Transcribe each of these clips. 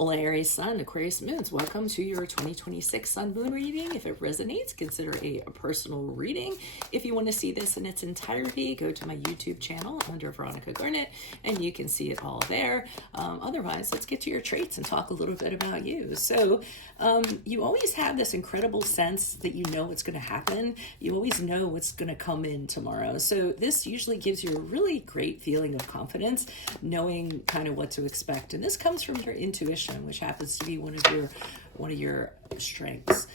Hola Aries Sun, Aquarius Moons. Welcome to your 2026 Sun Moon reading. If it resonates, consider a personal reading. If you want to see this in its entirety, go to my YouTube channel under Veronica Garnett and you can see it all there. Otherwise, let's get to your traits and talk a little bit about you. So you always have this incredible sense that you know what's going to happen. You always know what's going to come in tomorrow. So this usually gives you a really great feeling of confidence, knowing kind of what to expect. And this comes from your intuition, which happens to be one of your strengths.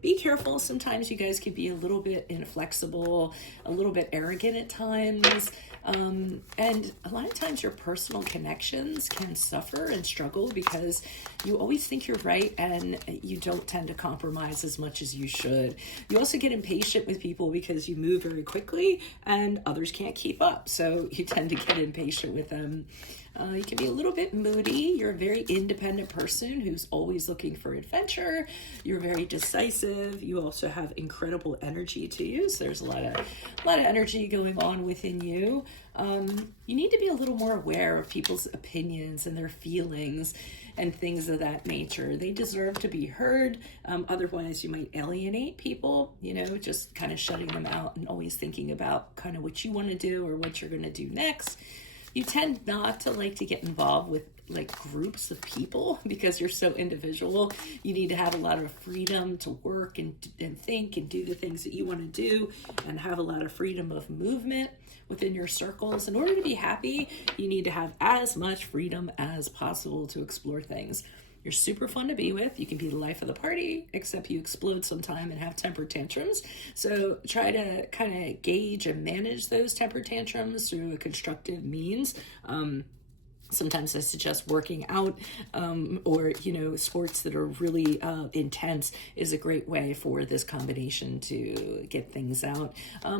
Be careful. Sometimes you guys can be a little bit inflexible, a little bit arrogant at times. And a lot of times your personal connections can suffer and struggle because you always think you're right and you don't tend to compromise as much as you should. You also get impatient with people because you move very quickly and others can't keep up. So you tend to get impatient with them. You can be a little bit moody. You're a very independent person who's always looking for adventure. You're very decisive. You also have incredible energy to you. So there's a lot of energy going on within you. You need to be a little more aware of people's opinions and their feelings and things of that nature. They deserve to be heard. Otherwise, you might alienate people, just kind of shutting them out and always thinking about kind of what you want to do or what you're going to do next. You tend not to like to get involved with like groups of people because you're so individual. You need to have a lot of freedom to work and think and do the things that you want to do and have a lot of freedom of movement within your circles. In order to be happy, you need to have as much freedom as possible to explore things. You're super fun to be with. You can be the life of the party, except you explode sometime and have temper tantrums. So try to kind of gauge and manage those temper tantrums through a constructive means. Sometimes I suggest working out or, sports that are really intense is a great way for this combination to get things out.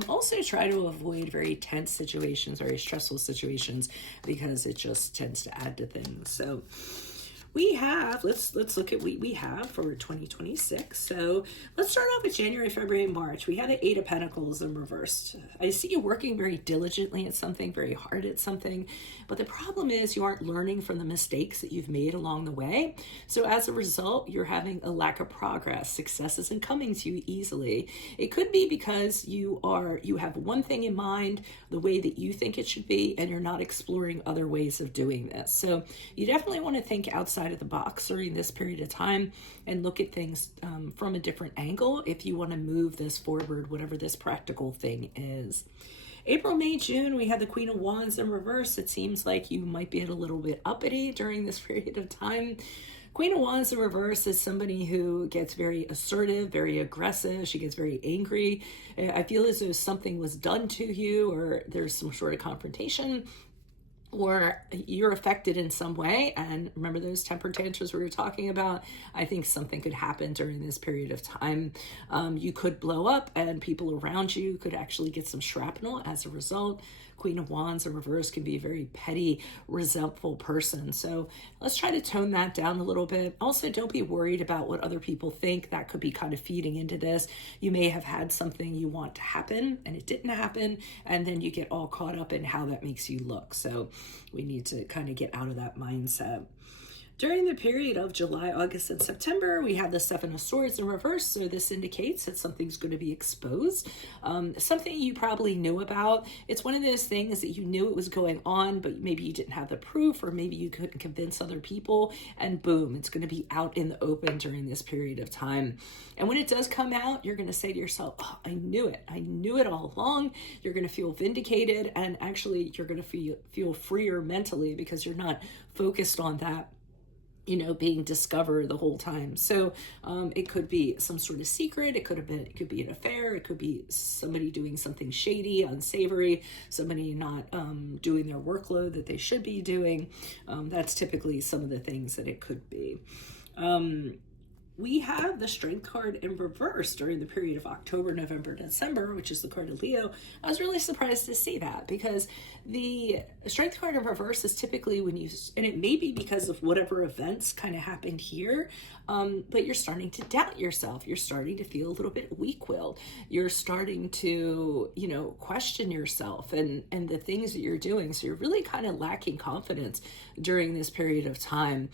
Also try to avoid very tense situations, very stressful situations, because it just tends to add to things. So we have, let's look at what we have for 2026. So let's start off with January, February, March. We had the Eight of Pentacles in reversed. I see you working very diligently at something, very hard at something, but the problem is you aren't learning from the mistakes that you've made along the way. So as a result, you're having a lack of progress. Success isn't coming to you easily. It could be because you have one thing in mind, the way that you think it should be, and you're not exploring other ways of doing this. So you definitely want to think outside of the box during this period of time and look at things from a different angle if you want to move this forward, whatever this practical thing is. April, May, June, we had the Queen of Wands in reverse. It seems like you might be a little bit uppity during this period of time. Queen of Wands in reverse is somebody who gets very assertive, very aggressive. She gets very angry. I feel as though something was done to you or there's some sort of confrontation, or you're affected in some way. And remember those temper tantrums we were talking about? I think something could happen during this period of time. You could blow up and people around you could actually get some shrapnel as a result. Queen of Wands in reverse can be a very petty, resentful person. So let's try to tone that down a little bit. Also, don't be worried about what other people think. That could be kind of feeding into this. You may have had something you want to happen and it didn't happen, and then you get all caught up in how that makes you look. So we need to kind of get out of that mindset. During the period of July, August, and September, we have the Seven of Swords in reverse. So this indicates that something's going to be exposed. Something you probably knew about. It's one of those things that you knew it was going on, but maybe you didn't have the proof, or maybe you couldn't convince other people, and boom, it's going to be out in the open during this period of time. And when it does come out, you're going to say to yourself, oh, I knew it. I knew it all along. You're going to feel vindicated, and actually you're going to feel freer mentally because you're not focused on that being discovered the whole time. So it could be some sort of secret. It could be an affair. It could be somebody doing something shady, unsavory, somebody not doing their workload that they should be doing. That's typically some of the things that it could be. we have the Strength card in reverse during the period of October, November, December, which is the card of Leo. I was really surprised to see that, because the Strength card in reverse is typically when you, and it may be because of whatever events kind of happened here, but you're starting to doubt yourself. You're starting to feel a little bit weak-willed. You're starting to, you know, question yourself and the things that you're doing. So you're really kind of lacking confidence during this period of time.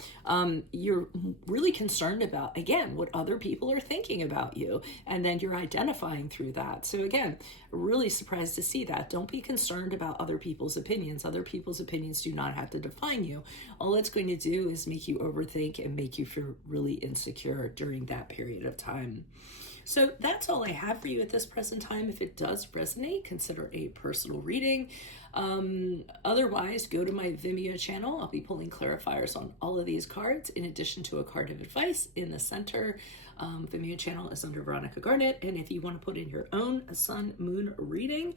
You're really concerned about, again, what other people are thinking about you, and then you're identifying through that. So again, really surprised to see that. Don't be concerned about other people's opinions. Other people's opinions do not have to define you. All it's going to do is make you overthink and make you feel really insecure during that period of time. So that's all I have for you at this present time. If it does resonate, consider a personal reading. Otherwise, go to my Vimeo channel. I'll be pulling clarifiers on all of these cards, in addition to a card of advice in the center. Vimeo channel is under Veronica Garnett. And if you want to put in your own sun, moon reading,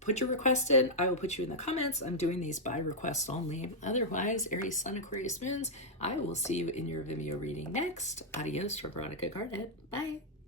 put your request in. I will put you in the comments. I'm doing these by request only. Otherwise, Aries, Sun, Aquarius, Moons, I will see you in your Vimeo reading next. Adios from Veronica Garnett. Bye.